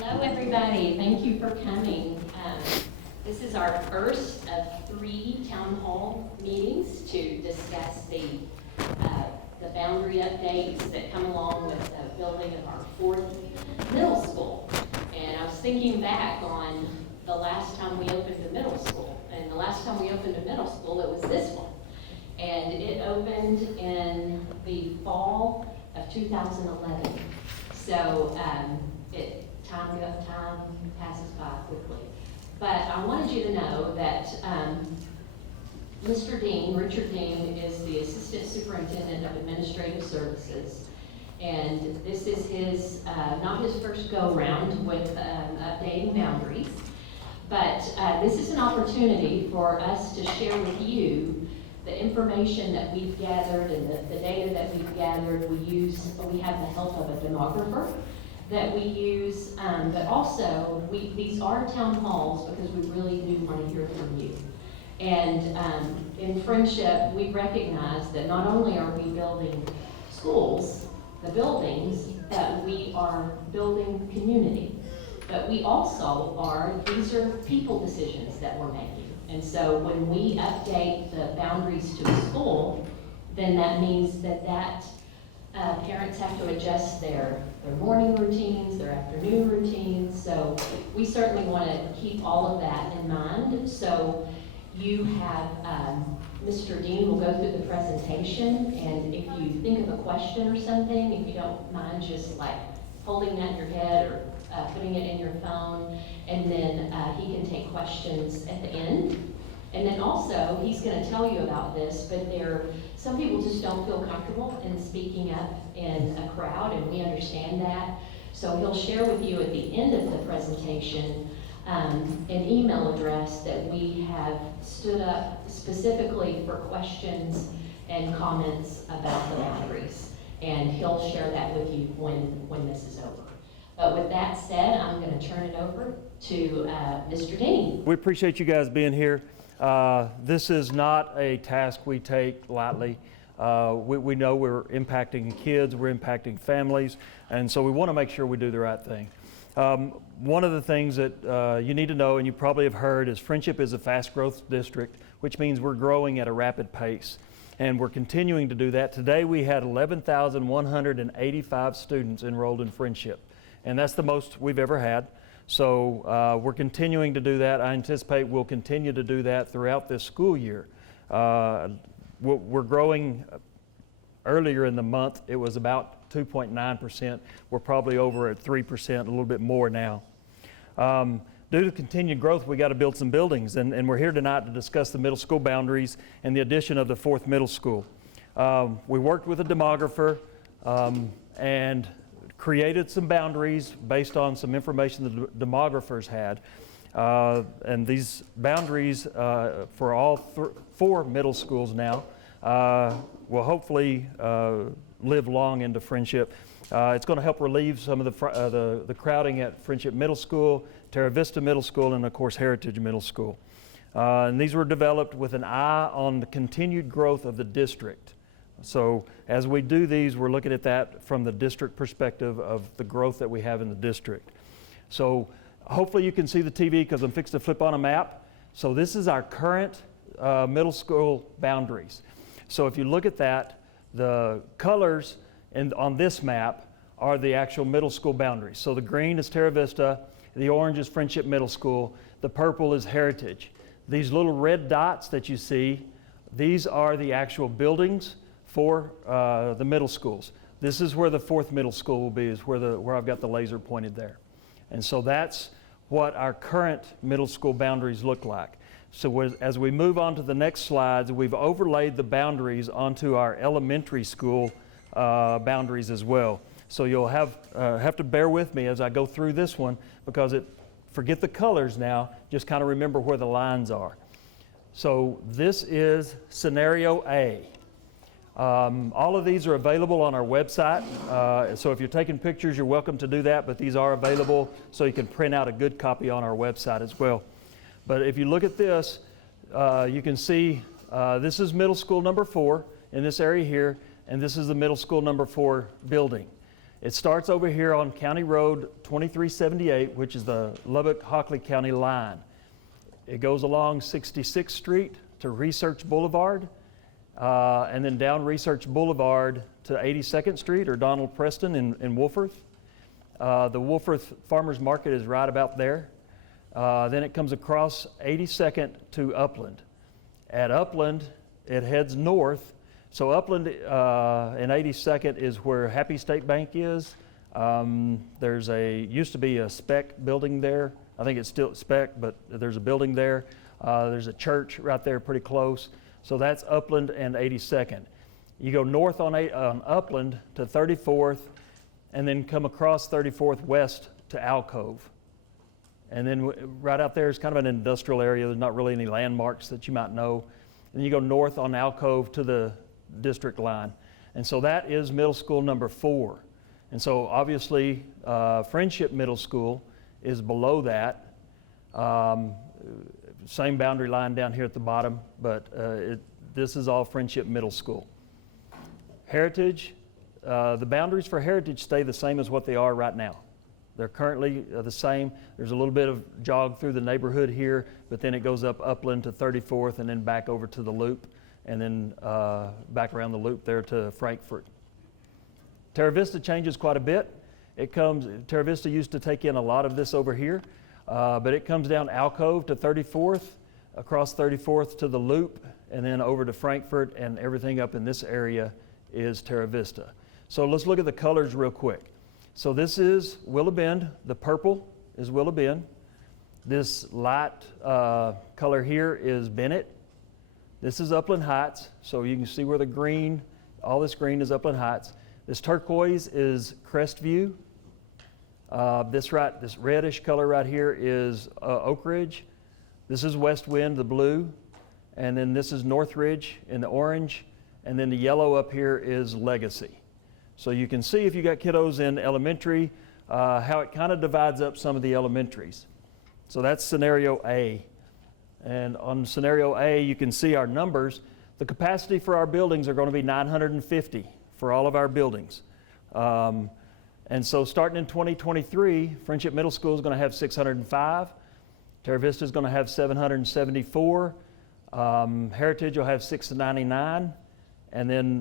Hello, everybody. Thank you for coming. This is our first of 3 town hall meetings to discuss the boundary updates that come along with the building of our 4th middle school. And I was thinking back on the last time we opened a middle school. And the last time we opened a middle school, it was this one. And it opened in the fall of 2011. So time passes by quickly. But I wanted you to know that Mr. Dean, Richard Dean, is the Assistant Superintendent of Administrative Services. And this is his, not his first go-round with updating boundaries, but this is an opportunity for us to share with you the information that we've gathered and the data that we've gathered. We have the help of a demographer that we use, but also these are town halls because we really do want to hear from you. And in Frenship, we recognize that not only are we building schools, the buildings, but we are building community. But we also these are people decisions that we're making. And so when we update the boundaries to the school, then that means that parents have to adjust their morning routines, their afternoon routines. So we certainly want to keep all of that in mind. So you have, Mr. Dean will go through the presentation, and if you think of a question or something, if you don't mind just like holding that in your head or putting it in your phone, and then he can take questions at the end. And then also, he's going to tell you about this, but some people just don't feel comfortable in speaking up in a crowd, and we understand that. So he'll share with you at the end of the presentation an email address that we have stood up specifically for questions and comments about the boundaries. And he'll share that with you when this is over. But with that said, I'm going to turn it over to Mr. Dean. We appreciate you guys being here. This is not a task we take lightly. We know we're impacting kids, we're impacting families, and so we want to make sure we do the right thing. One of the things that you need to know, and you probably have heard, is Frenship is a fast growth district, which means we're growing at a rapid pace. And we're continuing to do that. Today we had 11,185 students enrolled in Frenship, and that's the most we've ever had. So we're continuing to do that. I anticipate we'll continue to do that throughout this school year. We're growing. Earlier in the month, it was about 2.9%. We're probably over at 3%, a little bit more now. Due to continued growth, we got to build some buildings, and we're here tonight to discuss the middle school boundaries and the addition of the 4th middle school. We worked with a demographer and created some boundaries based on some information the demographers had. And these boundaries for all 4 middle schools now will hopefully live long into Frenship. It's going to help relieve some of the crowding at Frenship Middle School, Terra Vista Middle School, and of course Heritage Middle School. And these were developed with an eye on the continued growth of the district. So as we do these, we're looking at that from the district perspective of the growth that we have in the district. So hopefully you can see the TV because I'm fixing to flip on a map. So this is our current middle school boundaries. So if you look at that, the colors on this map are the actual middle school boundaries. So the green is Terra Vista, the orange is Frenship Middle School, the purple is Heritage. These little red dots that you see, these are the actual buildings for the middle schools. This is where the 4th middle school will be, is where I've got the laser pointed there. And so that's what our current middle school boundaries look like. So as we move on to the next slides, we've overlaid the boundaries onto our elementary school boundaries as well. So you'll have to bear with me as I go through this one, because forget the colors now, just kind of remember where the lines are. So this is scenario A. All of these are available on our website, so if you're taking pictures, you're welcome to do that, but these are available so you can print out a good copy on our website as well. But if you look at this, you can see this is middle school number 4 in this area here, and this is the middle school number 4 building. It starts over here on County Road 2378, which is the Lubbock-Hockley County line. It goes along 66th Street to Research Boulevard, and then down Research Boulevard to 82nd Street or Donald Preston in Wolforth. The Wolforth Farmers Market is right about there. Then it comes across 82nd to Upland. At Upland, it heads north. So Upland and 82nd is where Happy State Bank is. There's used to be a spec building there. I think it's still spec, but there's a building there. There's a church right there pretty close. So that's Upland and 82nd. You go north on Upland to 34th, and then come across 34th west to Alcove. And then right out there is kind of an industrial area. There's not really any landmarks that you might know. And you go north on Alcove to the district line. And so that is middle school number 4. And so obviously Frenship Middle School is below that. Same boundary line down here at the bottom, but this is all Frenship Middle School. Heritage, the boundaries for Heritage stay the same as what they are right now. They're currently the same. There's a little bit of jog through the neighborhood here, but then it goes up Upland to 34th and then back over to the loop, and then back around the loop there to Frankfort. Terra Vista changes quite a bit. Terra Vista used to take in a lot of this over here, but it comes down Alcove to 34th, across 34th to the loop, and then over to Frankfort, and everything up in this area is Terra Vista. So let's look at the colors real quick. So this is Willow Bend. The purple is Willow Bend. This light color here is Bennett. This is Upland Heights. So you can see where the green, all this green is Upland Heights. This turquoise is Crestview. This reddish color right here is Oak Ridge. This is West Wind, the blue. And then this is Northridge in the orange. And then the yellow up here is Legacy. So you can see if you got kiddos in elementary, how it kind of divides up some of the elementaries. So that's scenario A. And on scenario A, you can see our numbers. The capacity for our buildings are going to be 950 for all of our buildings. And so starting in 2023, Frenship Middle School is going to have 605. Terra Vista is going to have 774. Heritage will have 699. And then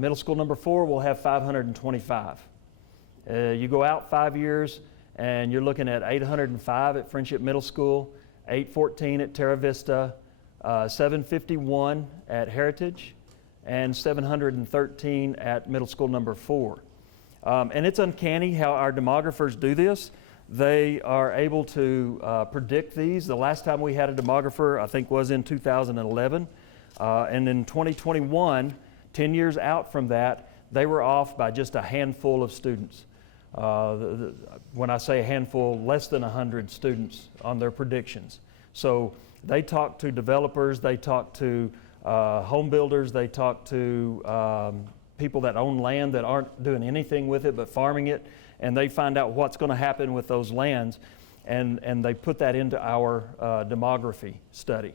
middle school number 4 will have 525. You go out 5 years and you're looking at 805 at Frenship Middle School, 814 at Terra Vista, 751 at Heritage, and 713 at middle school number 4. And it's uncanny how our demographers do this. They are able to predict these. The last time we had a demographer, I think, was in 2011. And in 2021, 10 years out from that, they were off by just a handful of students. When I say a handful, less than 100 students on their predictions. So they talk to developers, they talk to home builders, they talk to people that own land that aren't doing anything with it but farming it, and they find out what's going to happen with those lands, and they put that into our demography study.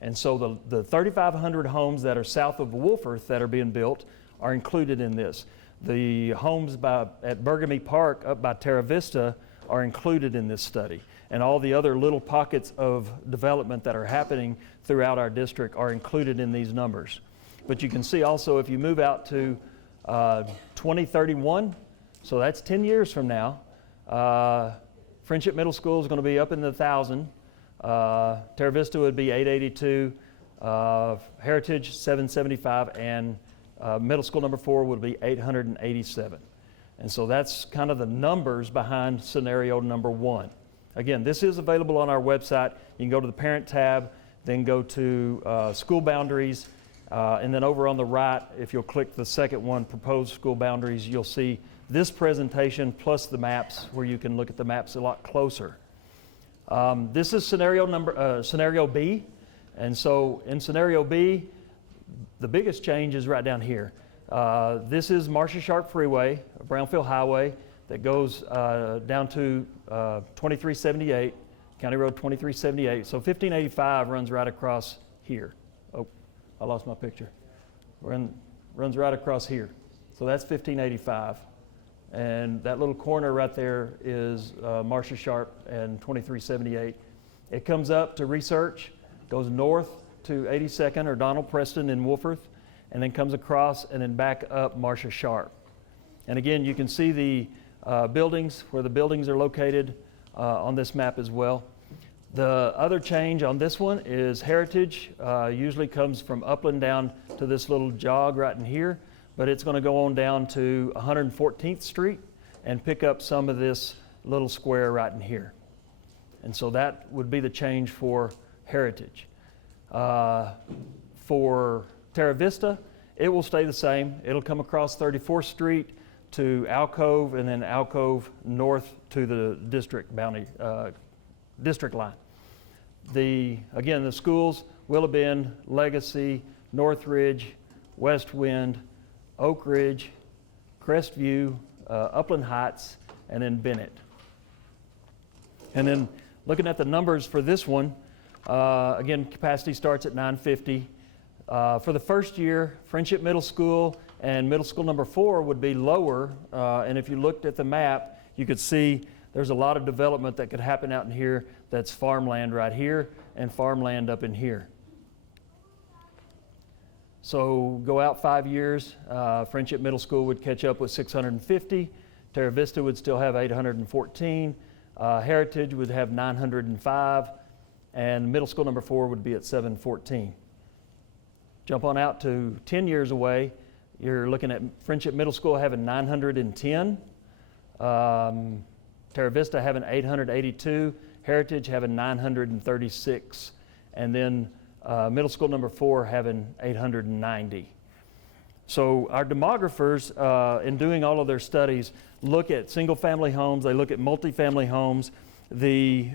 And so the 3,500 homes that are south of Wolforth that are being built are included in this. The homes at Burgamy Park up by Terra Vista are included in this study. And all the other little pockets of development that are happening throughout our district are included in these numbers. But you can see also if you move out to 2031, so that's 10 years from now, Frenship Middle School is going to be up in the 1,000. Terra Vista would be 882, Heritage 775, and middle school number 4 would be 887. And so that's kind of the numbers behind scenario number 1. Again, this is available on our website. You can go to the parent tab, then go to school boundaries, and then over on the right, if you'll click the second one, proposed school boundaries, you'll see this presentation plus the maps where you can look at the maps a lot closer. This is scenario B, and so in scenario B, the biggest change is right down here. This is Marcia Sharp Freeway, a brownfield highway that goes down to 2378, County Road 2378. So 1585 runs right across here. Oh, I lost my picture. Runs right across here. So that's 1585. and that little corner right there is Marcia Sharp and 2378. It comes up to Research, goes north to 82nd or Donald Preston in Wolforth, and then comes across and then back up Marcia Sharp. And again, you can see the buildings, where the buildings are located on this map as well. The other change on this one is Heritage usually comes from Upland down to this little jog right in here, but it's going to go on down to 114th Street and pick up some of this little square right in here. And so that would be the change for Heritage. For Terra Vista, it will stay the same. It'll come across 34th Street to Alcove, and then Alcove north to the district boundary, district line. Again, the schools, Willow Bend, Legacy, Northridge, West Wind, Oak Ridge, Crestview, Upland Heights, and then Bennett. And then looking at the numbers for this one, again, capacity starts at 950. For the first year, Frenship Middle School and Middle School number 4 would be lower. And if you looked at the map, you could see there's a lot of development that could happen out in here that's farmland right here and farmland up in here. So go out 5 years, Frenship Middle School would catch up with 650, Terra Vista would still have 814, Heritage would have 905, and Middle School number 4 would be at 714. Jump on out to 10 years away, you're looking at Frenship Middle School having 910, Terra Vista having 882, Heritage having 936, and then Middle School number 4 having 890. So our demographers, in doing all of their studies, look at single-family homes, they look at multifamily homes. The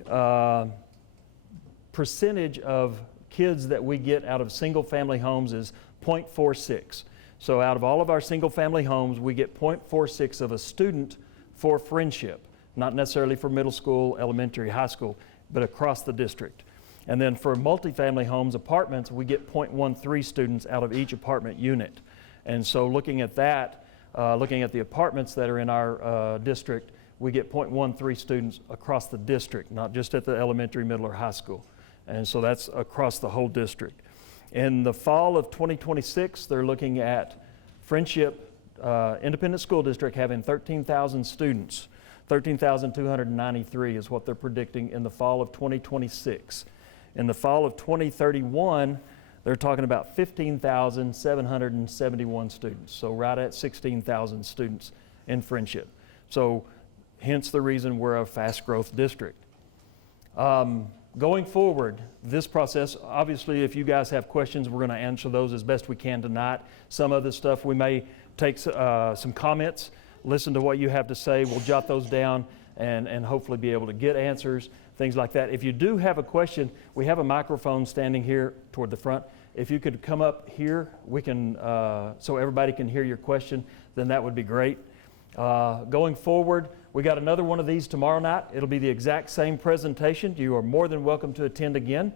percentage of kids that we get out of single-family homes is 0.46. So out of all of our single-family homes, we get 0.46 of a student for Frenship, not necessarily for middle school, elementary, high school, but across the district. And then for multifamily homes, apartments, we get 0.13 students out of each apartment unit. And so looking at that, looking at the apartments that are in our district, we get 0.13 students across the district, not just at the elementary, middle, or high school. And so that's across the whole district. In the fall of 2026, they're looking at Frenship Independent School District having 13,000 students. 13,293 is what they're predicting in the fall of 2026. In the fall of 2031, they're talking about 15,771 students. So right at 16,000 students in Frenship. So hence the reason we're a fast growth district. Going forward, this process, obviously if you guys have questions, we're going to answer those as best we can tonight. Some of the stuff we may take some comments, listen to what you have to say, we'll jot those down and hopefully be able to get answers, things like that. If you do have a question, we have a microphone standing here toward the front. If you could come up here, we can, so everybody can hear your question, then that would be great. Going forward, we got another one of these tomorrow night. It'll be the exact same presentation. You are more than welcome to attend again.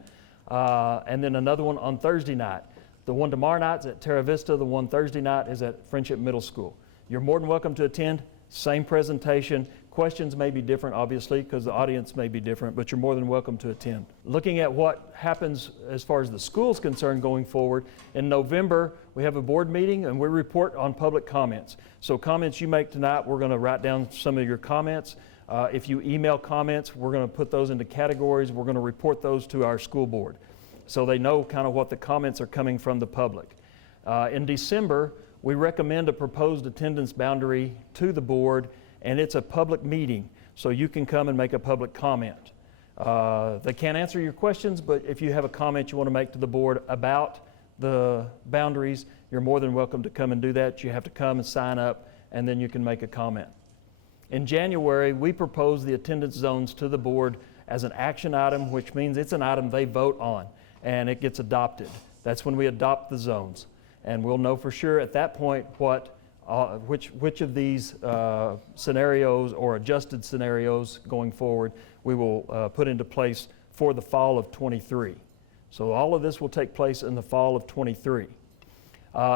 And then another one on Thursday night. The one tomorrow night is at Terra Vista. The one Thursday night is at Frenship Middle School. You're more than welcome to attend. Same presentation. Questions may be different, obviously, because the audience may be different, but you're more than welcome to attend. Looking at what happens as far as the school's concerned going forward, in November, we have a board meeting and we report on public comments. So comments you make tonight, we're going to write down some of your comments. If you email comments, we're going to put those into categories. We're going to report those to our school board so they know kind of what the comments are coming from the public. In December, we recommend a proposed attendance boundary to the board, and it's a public meeting, so you can come and make a public comment. They can't answer your questions, but if you have a comment you want to make to the board about the boundaries, you're more than welcome to come and do that. You have to come and sign up, and then you can make a comment. In January, we propose the attendance zones to the board as an action item, which means it's an item they vote on, and it gets adopted. That's when we adopt the zones. And we'll know for sure at that point which of these scenarios or adjusted scenarios going forward we will put into place for the fall of 23. So all of this will take place in the fall of 23.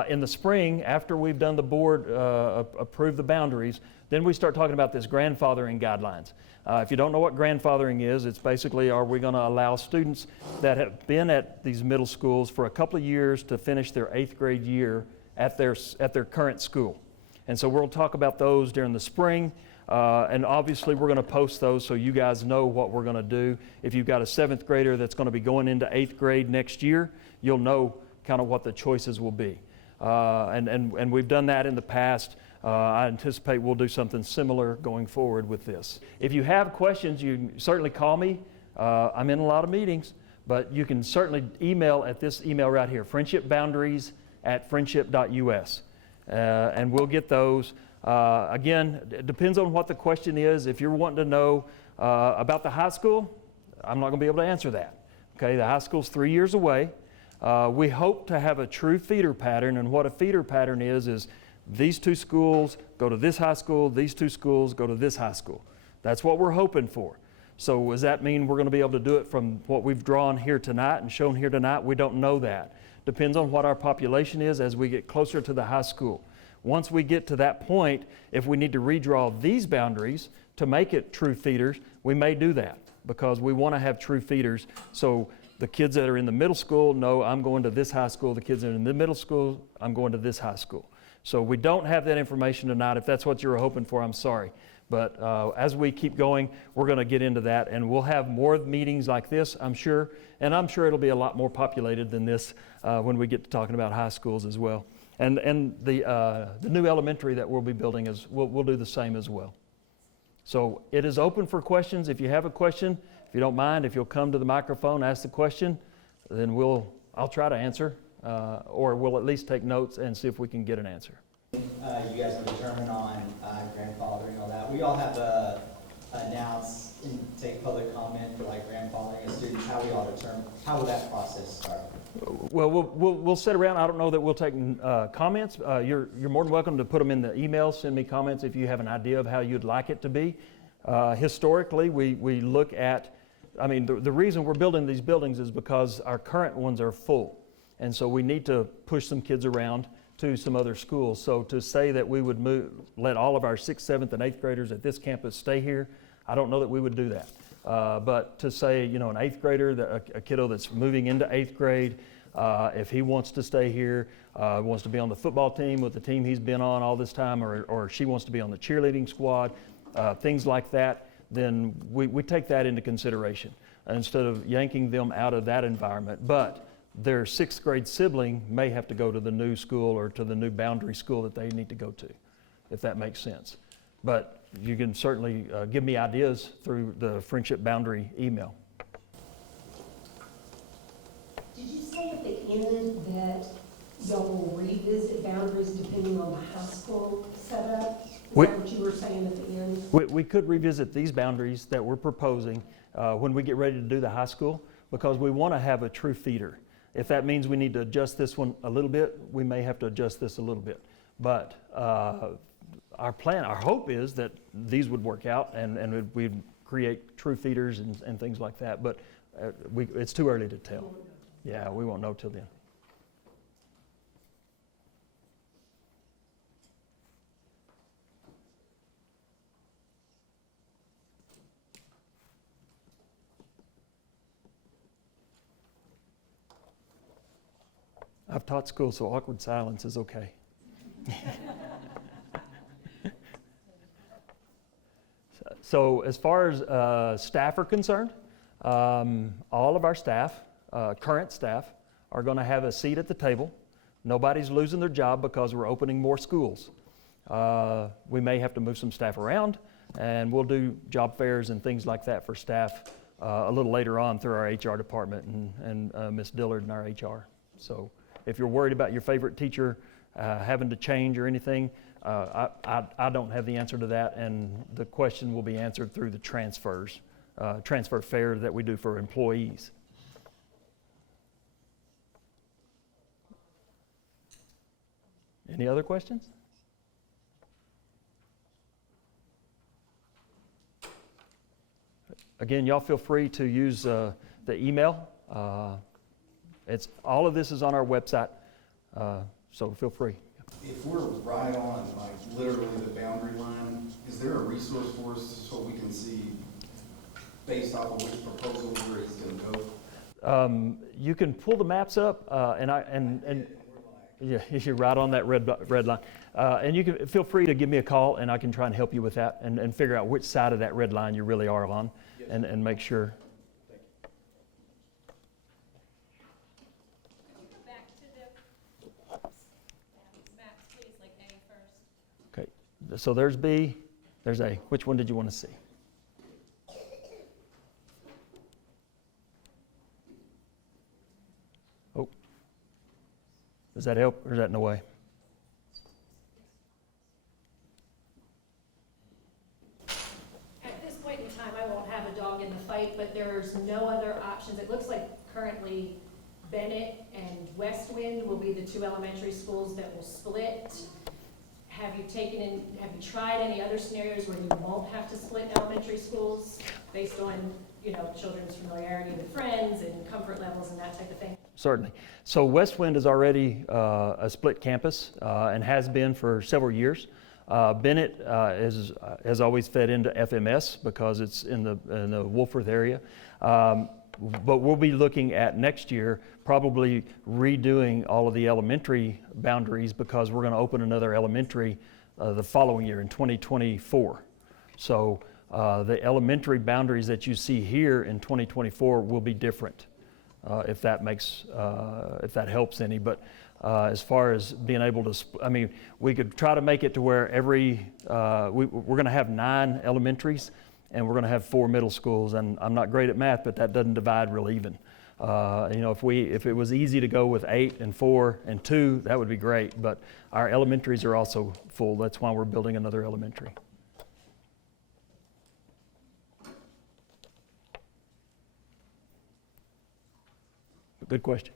In the spring, after we've done the board approve the boundaries, Then we start talking about this grandfathering guidelines. If you don't know what grandfathering is, it's basically, are we going to allow students that have been at these middle schools for a couple of years to finish their 8th grade year at their current school? And so we'll talk about those during the spring. And obviously we're going to post those so you guys know what we're going to do. If you've got a 7th grader that's going to be going into 8th grade next year, you'll know kind of what the choices will be. And we've done that in the past. I anticipate we'll do something similar going forward with this. If you have questions, you can certainly call me. I'm in a lot of meetings, but you can certainly email at this email right here, friendshipboundaries@friendship.us, and we'll get those. Again, it depends on what the question is. If you're wanting to know about the high school, I'm not going to be able to answer that. Okay, the high school's 3 years away. We hope to have a true feeder pattern, and what a feeder pattern is these 2 schools go to this high school, these 2 schools go to this high school. That's what we're hoping for. So does that mean we're going to be able to do it from what we've drawn here tonight and shown here tonight? We don't know that. Depends on what our population is as we get closer to the high school. Once we get to that point, if we need to redraw these boundaries to make it true feeders, we may do that because we want to have true feeders. So the kids that are in the middle school know I'm going to this high school. The kids that are in the middle school, I'm going to this high school. So we don't have that information tonight. If that's what you were hoping for, I'm sorry. But as we keep going, we're going to get into that, and we'll have more meetings like this, I'm sure. And I'm sure it'll be a lot more populated than this when we get to talking about high schools as well. And the new elementary that we'll be building we'll do the same as well. So it is open for questions. If you have a question, if you don't mind, if you'll come to the microphone, ask the question, then I'll try to answer, or we'll at least take notes and see if we can get an answer. You guys will determine on grandfathering and all that. We all have to announce and take public comment for like grandfathering as students. How will that process start? Well, we'll sit around. I don't know that we'll take comments. You're more than welcome to put them in the email. Send me comments if you have an idea of how you'd like it to be. Historically, we look at, the reason we're building these buildings is because our current ones are full. And so we need to push some kids around to some other schools. So to say that we would let all of our 6th, 7th, and 8th graders at this campus stay here, I don't know that we would do that. But to say, an 8th grader, a kiddo that's moving into 8th grade, if he wants to stay here, wants to be on the football team with the team he's been on all this time, or she wants to be on the cheerleading squad, things like that, then we take that into consideration instead of yanking them out of that environment. But their 6th grade sibling may have to go to the new school or to the new boundary school that they need to go to, if that makes sense. But you can certainly give me ideas through the Friendship Boundary email. Did you say at the end that y'all will revisit boundaries depending on the high school setup? Is that what you were saying at the end? We could revisit these boundaries that we're proposing when we get ready to do the high school, because we want to have a true feeder. If that means we need to adjust this one a little bit, we may have to adjust this a little bit. But our hope is that these would work out and we'd create true feeders and things like that. But it's too early to tell. Yeah, we won't know till then. I've taught school, so awkward silence is okay. So as far as staff are concerned, all of our staff, current staff, are going to have a seat at the table. Nobody's losing their job because we're opening more schools. We may have to move some staff around, and we'll do job fairs and things like that for staff a little later on through our HR department and Ms. Dillard and our HR. So if you're worried about your favorite teacher having to change or anything, I don't have the answer to that, and the question will be answered through the transfer fair that we do for employees. Any other questions? Again, y'all feel free to use the email. All of this is on our website, so feel free. If we're right on, like literally the boundary line, there a resource for us so we can see based off of which proposal where it's gonna go? You can pull the maps up, and yeah, you're right on that red line. And you can feel free to give me a call, and I can try and help you with that and figure out which side of that red line you really are on, and make sure. Could you go back to the maps, please, like A first? Okay, so there's B, there's A. Which one did you want to see? Oh, does that help, or is that in the way? At this point in time, I won't have a dog in the fight, but there's no other options. It looks like currently Bennett and Westwind will be the two elementary schools that will split. Have you tried any other scenarios where you won't have to split elementary schools based on, children's familiarity with friends and comfort levels and that type of thing? Certainly. So Westwind is already a split campus and has been for several years. Bennett has always fed into FMS because it's in the Wolforth area. But we'll be looking at next year probably redoing all of the elementary boundaries because we're going to open another elementary the following year in 2024. So the elementary boundaries that you see here in 2024 will be different, if that helps any. But as far as being able to, we could try to make it to where we're going to have 9 elementaries and we're going to have 4 middle schools. And I'm not great at math, but that doesn't divide real even. If it was easy to go with 8 and 4 and 2, that would be great. But our elementaries are also full. That's why we're building another elementary. Good question.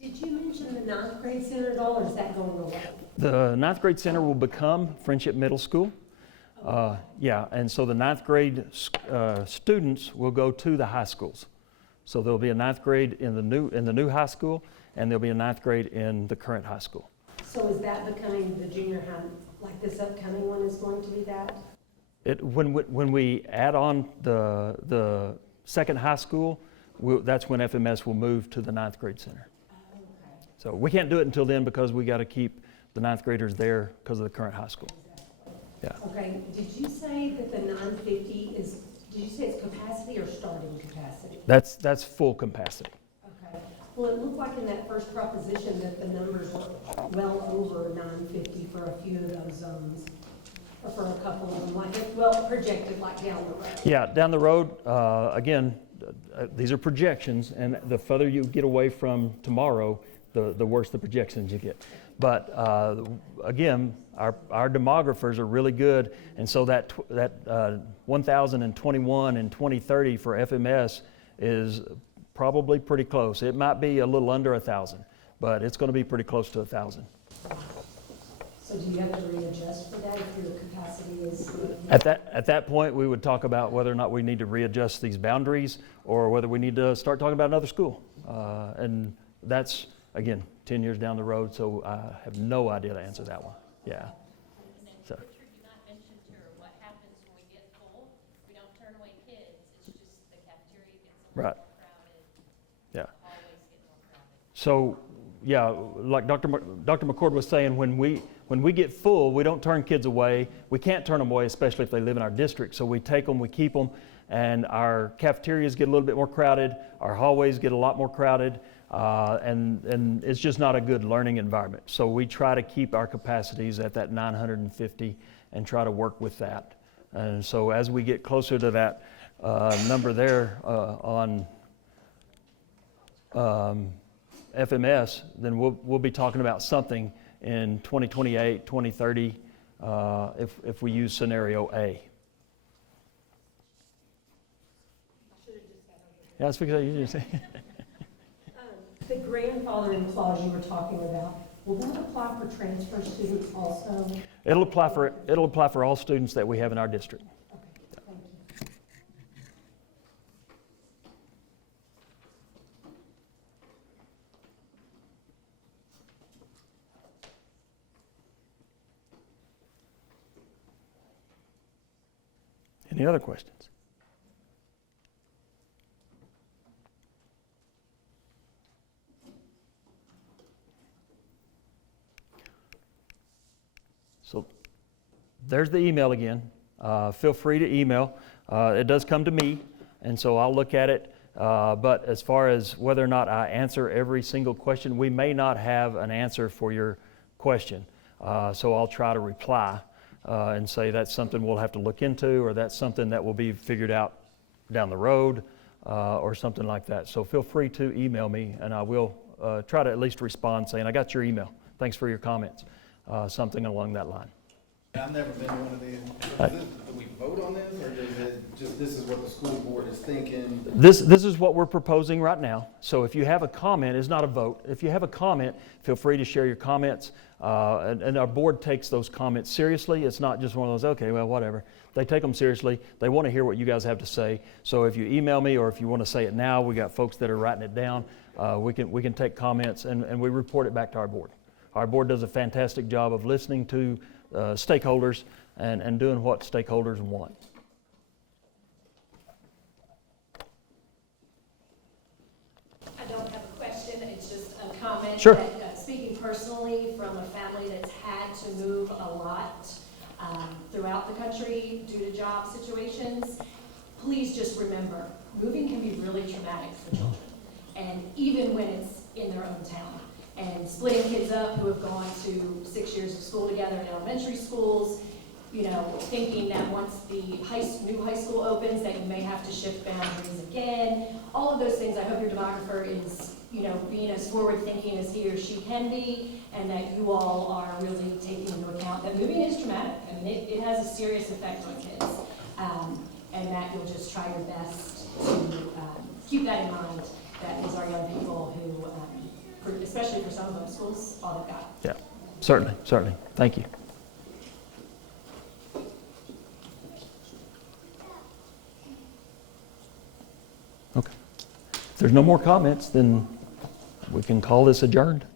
Did you mention the 9th grade center at all, or is that going away? The 9th grade center will become Frenship Middle School. And so the 9th grade students will go to the high schools. So there'll be a 9th grade in the new high school, and there'll be a 9th grade in the current high school. So is that becoming the junior high, like this upcoming one is going to be that? When we add on the second high school, that's when FMS will move to the 9th grade center. Okay. So we can't do it until then because we got to keep the 9th graders there because of the current high school. Yeah. Okay, did you say that the 950 did you say it's capacity or starting capacity? That's full capacity. Okay, well, it looked like in that first proposition that the numbers were well over 950 for a few of those zones, or for a couple of them, projected like down the road. Yeah, down the road, again, these are projections, and the further you get away from tomorrow, the worse the projections you get. But again, our demographers are really good, and so that 1,021 in 2030 for FMS is probably pretty close. It might be a little under 1,000, but it's going to be pretty close to 1,000. So do you have to readjust for that if your capacity is? At that point, we would talk about whether or not we need to readjust these boundaries or whether we need to start talking about another school. And that's, again, 10 years down the road, so I have no idea to answer that one. Yeah. And then, So. Richard, you not mentioned to her what happens when we get full. We don't turn away kids, it's just the cafeteria gets a little Right. more crowded. Yeah. The hallways get more crowded. So, yeah, like Dr. McCord was saying, when we get full, we don't turn kids away. We can't turn them away, especially if they live in our district. So we take them, we keep them, and our cafeterias get a little bit more crowded. Our hallways get a lot more crowded, and it's just not a good learning environment. So we try to keep our capacities at that 950 and try to work with that. And so as we get closer to that number there on FMS, then we'll be talking about something in 2028, 2030, if we use scenario A. Yeah, that's because you just say. The grandfathering clause you were talking about, will that apply for transfer students also? It'll apply for all students that we have in our district. Okay, thank you. Any other questions? So there's the email again. Feel free to email. It does come to me, and so I'll look at it. But as far as whether or not I answer every single question, we may not have an answer for your question. So I'll try to reply and say that's something we'll have to look into, or that's something that will be figured out down the road, or something like that. So feel free to email me, and I will try to at least respond saying, I got your email. Thanks for your comments. Something along that line. I've never been to one of these. Do we vote on this, or is it just this is what the school board is thinking? This is what we're proposing right now. So if you have a comment, it's not a vote. If you have a comment, feel free to share your comments. And our board takes those comments seriously. It's not just one of those, okay, well, whatever. They take them seriously. They want to hear what you guys have to say. So if you email me, or if you want to say it now, we got folks that are writing it down. We can take comments and we report it back to our board. Our board does a fantastic job of listening to stakeholders and doing what stakeholders want. I don't have a question, it's just a comment. Sure. That, speaking personally from a family that's had to move a lot throughout the country due to job situations, please just remember, moving can be really traumatic for children. And even when it's in their own town. And splitting kids up who have gone to 6 years of school together in elementary schools, you know, thinking that once the new high school opens, that you may have to shift boundaries again. All of those things, I hope your demographer is, you know, being as forward-thinking as he or she can be, and that you all are really taking into account that moving is traumatic. I mean, it has a serious effect on kids, and that you'll just try your best to keep that in mind. That is our young people who, especially for some of them, schools, all they've got. Yeah, certainly. Thank you. Okay. If there's no more comments, then we can call this adjourned.